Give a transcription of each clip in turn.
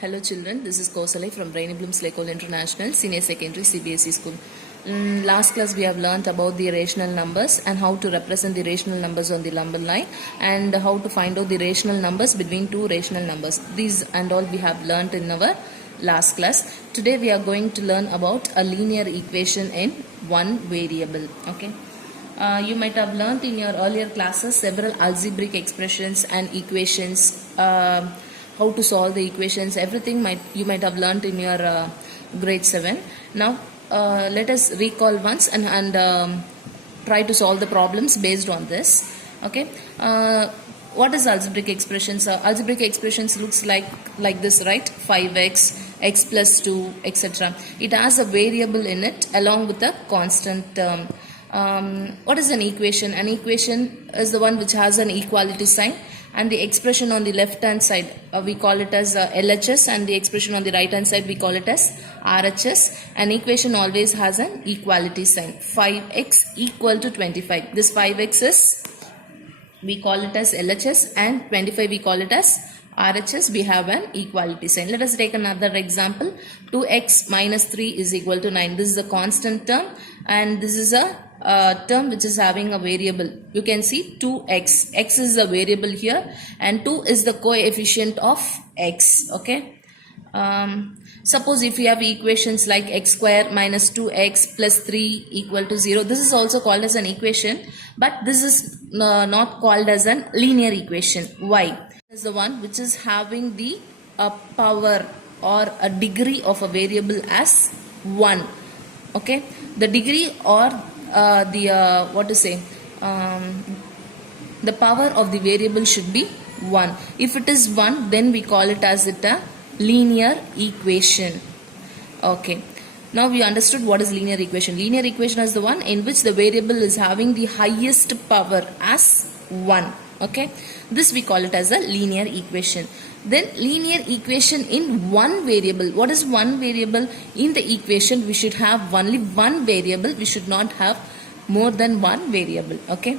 Hello children, this is Kosalai from Rainy Blooms Lakeville International Senior Secondary CBSE School. Last class we have learnt about the rational numbers and how to represent the rational numbers on the number line and how to find out the rational numbers between two rational numbers. These and all we have learnt in our last class. Today we are going to learn about a linear equation in one variable. Okay. You might have learnt in your earlier classes several algebraic expressions and equations, how to solve the equations, everything you might have learnt in your grade 7. Now let us recall once and try to solve the problems based on this. Okay. What is algebraic expressions? Algebraic expressions looks like this, right? 5x, x plus 2, etc. It has a variable in it along with a constant term. What is an equation? An equation is the one which has an equality sign, and the expression on the left hand side we call it as LHS, and the expression on the right hand side we call it as RHS. An equation always has an equality sign. 5x equal to 25. This 5x is, we call it as LHS, and 25 we call it as RHS. We have an equality sign. Let us take another example. 2x minus 3 is equal to 9. This is a constant term, and this is a term which is having a variable. You can see 2x. X is a variable here, and 2 is the coefficient of x. Okay. Suppose if you have equations like x square minus 2x plus 3 equal to 0. This is also called as an equation, but this is not called as a linear equation. Why? Is the one which is having the power or a degree of a variable as 1. Okay. The degree or the power of the variable should be 1. If it is 1, then we call it as a linear equation. Okay. Now we understood what is linear equation. Linear equation is the one in which the variable is having the highest power as 1. Okay. This we call it as a linear equation. Then linear equation in one variable. What is one variable? In the equation we should have only one variable. We should not have more than one variable. Okay.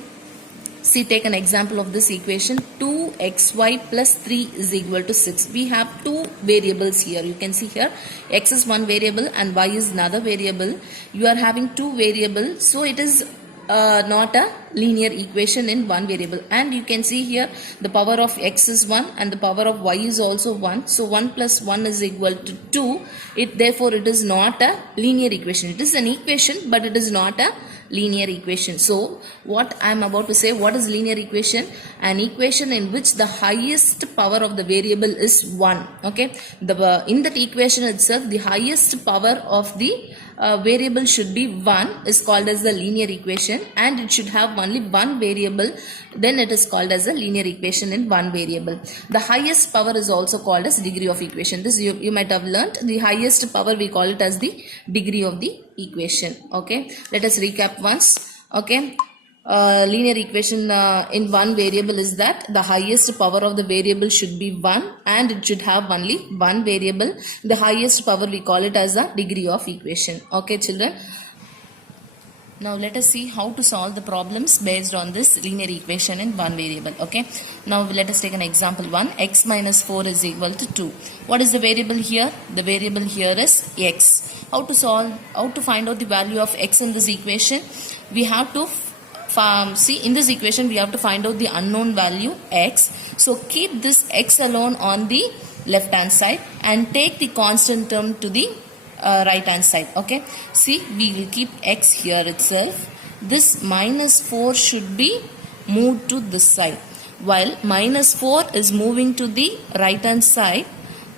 See, take an example of this equation. 2xy plus 3 is equal to 6. We have two variables here. You can see here x is one variable and y is another variable. You are having two variables, so it is not a linear equation in one variable. And you can see here the power of x is 1 and the power of y is also 1. So 1 plus 1 is equal to 2. Therefore it is not a linear equation. It is an equation, but it is not a linear equation. So what I am about to say, what is linear equation? An equation in which the highest power of the variable is 1. Okay. In that equation itself, the highest power of the variable should be 1 is called as the linear equation, and it should have only one variable. Then it is called as a linear equation in one variable. The highest power is also called as degree of equation. This you might have learnt. The highest power we call it as the degree of the equation. Okay. Let us recap once. Okay. Linear equation in one variable is that the highest power of the variable should be 1 and it should have only one variable. The highest power we call it as the degree of equation. Okay children. Now let us see how to solve the problems based on this linear equation in one variable. Okay. Now let us take an example 1. X minus 4 is equal to 2. What is the variable here? The variable here is x. How to find out the value of x in this equation? We have to see, in this equation we have to find out the unknown value x. So keep this x alone on the left hand side and take the constant term to the right hand side. Okay. See, we will keep x here itself. This minus 4 should be moved to this side. While minus 4 is moving to the right hand side,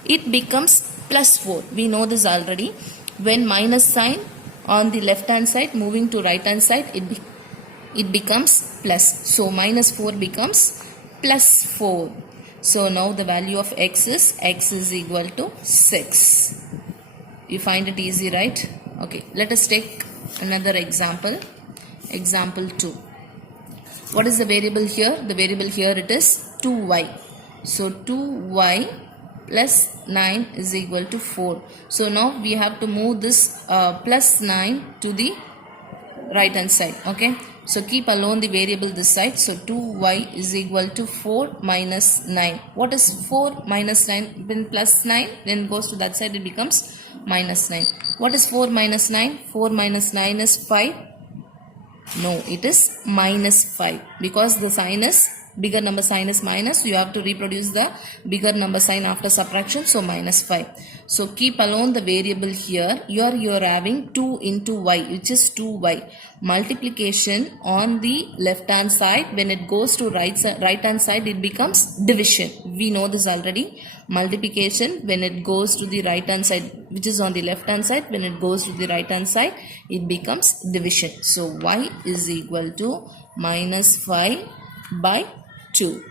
it becomes plus 4. We know this already. When minus sign on the left hand side moving to right hand side, it becomes plus. So minus 4 becomes plus 4. So now the value of x is equal to 6. You find it easy, right? Okay. Let us take another example. Example 2. What is the variable here? The variable here it is 2y. So 2y plus 9 is equal to 4. So now we have to move this plus 9 to the right hand side. Okay. So keep alone the variable this side. So 2y is equal to 4 minus 9. What is 4 minus 9? When plus 9 then goes to that side, it becomes minus 9. What is 4 minus 9? 4 minus 9 is 5. No, it is minus 5 because the sign is bigger number sign is minus. You have to reproduce the bigger number sign after subtraction. So minus 5. So keep alone the variable here. You are having 2 into y, which is 2y. Multiplication on the left hand side. When it goes to right hand side, it becomes division. We know this already. Multiplication when it goes to the right hand side, which is on the left hand side, when it goes to the right hand side, it becomes division. So y is equal to minus 5 by 2.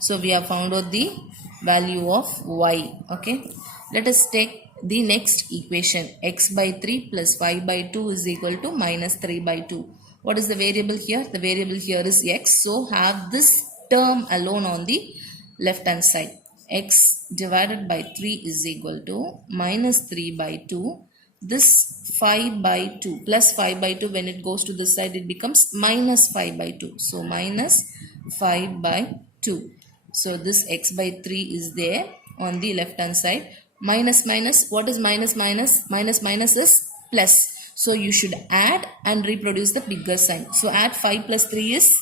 So we have found out the value of y. Okay, let us take the next equation. X by 3 plus 5 by 2 is equal to minus 3 by 2. What is the variable here? The variable here is x. So have this term alone on the left hand side. X divided by 3 is equal to minus 3 by 2. This 5 by 2 plus 5 by 2, when it goes to this side, it becomes minus 5 by 2. So minus 5 by 2. So this x by 3 is there on the left hand side. Minus minus, what is minus minus? Minus minus is plus. So you should add and reproduce the bigger sign. So add 5 plus 3 is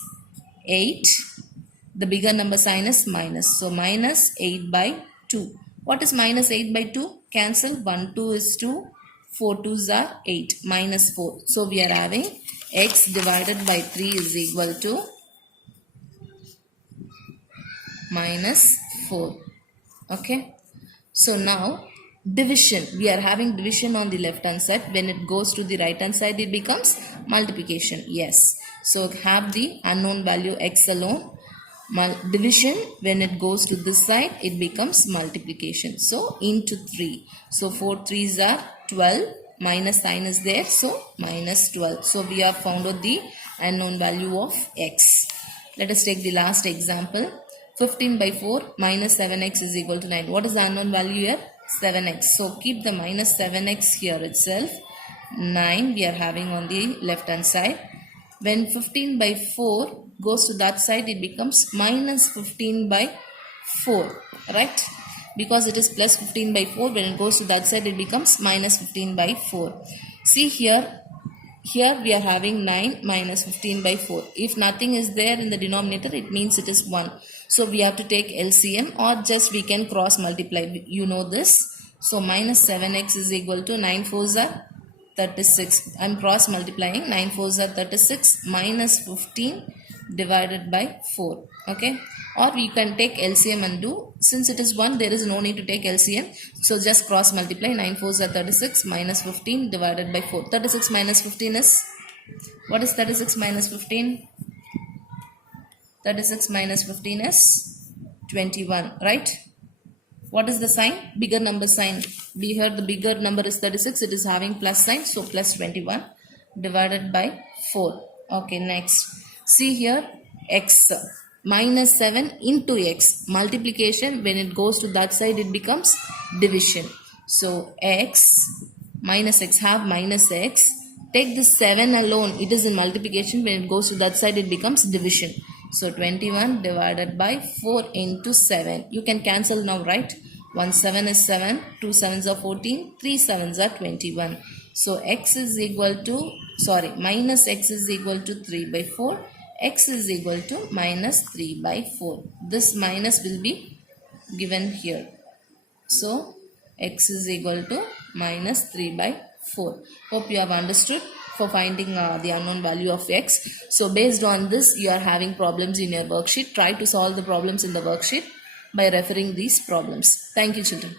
8. The bigger number sign is minus. So minus 8 by 2. What is minus 8 by 2? Cancel. 1 2 is 2. 4 2s are 8. Minus 4. So we are having x divided by 3 is equal to minus 4. Okay. So now division. We are having division on the left hand side. When it goes to the right hand side, it becomes multiplication. Yes. So have the unknown value x alone. Division, when it goes to this side, it becomes multiplication. So into 3. So 4 3s are 12. Minus sign is there. So minus 12. So we have found out the unknown value of x. Let us take the last example. 15 by 4 minus 7x is equal to 9. What is the unknown value here? 7x. So keep the minus 7x here itself. 9 we are having on the left hand side. When 15 by 4 goes to that side, it becomes minus 15 by 4. Right? Because it is plus 15 by 4. When it goes to that side, it becomes minus 15 by 4. See here. Here we are having 9 minus 15 by 4. If nothing is there in the denominator, it means it is 1. So we have to take LCM, or just we can cross multiply. You know this. So minus 7x is equal to 9 4s are 36. I am cross multiplying. 9 4s are 36 minus 15 divided by 4. Okay. Or we can take LCM and do. Since it is 1, there is no need to take LCM. So just cross multiply. 9 4s are 36 minus 15 divided by 4. 36 minus 15 is, what is 36 minus 15? 36 minus 15 is 21, right? What is the sign? Bigger number sign. We heard the bigger number is 36. It is having plus sign. So plus 21 divided by 4. Okay, next. See here, x minus 7 into x. Multiplication, when it goes to that side, it becomes division. So x minus x, have minus x. Take this 7 alone. It is in multiplication. When it goes to that side, it becomes division. So 21 divided by 4 into 7. You can cancel now, right? 1 7 is 7. 2 7s are 14. 3 7s are 21. So x is equal to, minus x is equal to 3 by 4. X is equal to minus 3 by 4. This minus will be given here. So x is equal to minus 3 by 4. Hope you have understood for finding the unknown value of x. So based on this, you are having problems in your worksheet. Try to solve the problems in the worksheet by referring these problems. Thank you, children.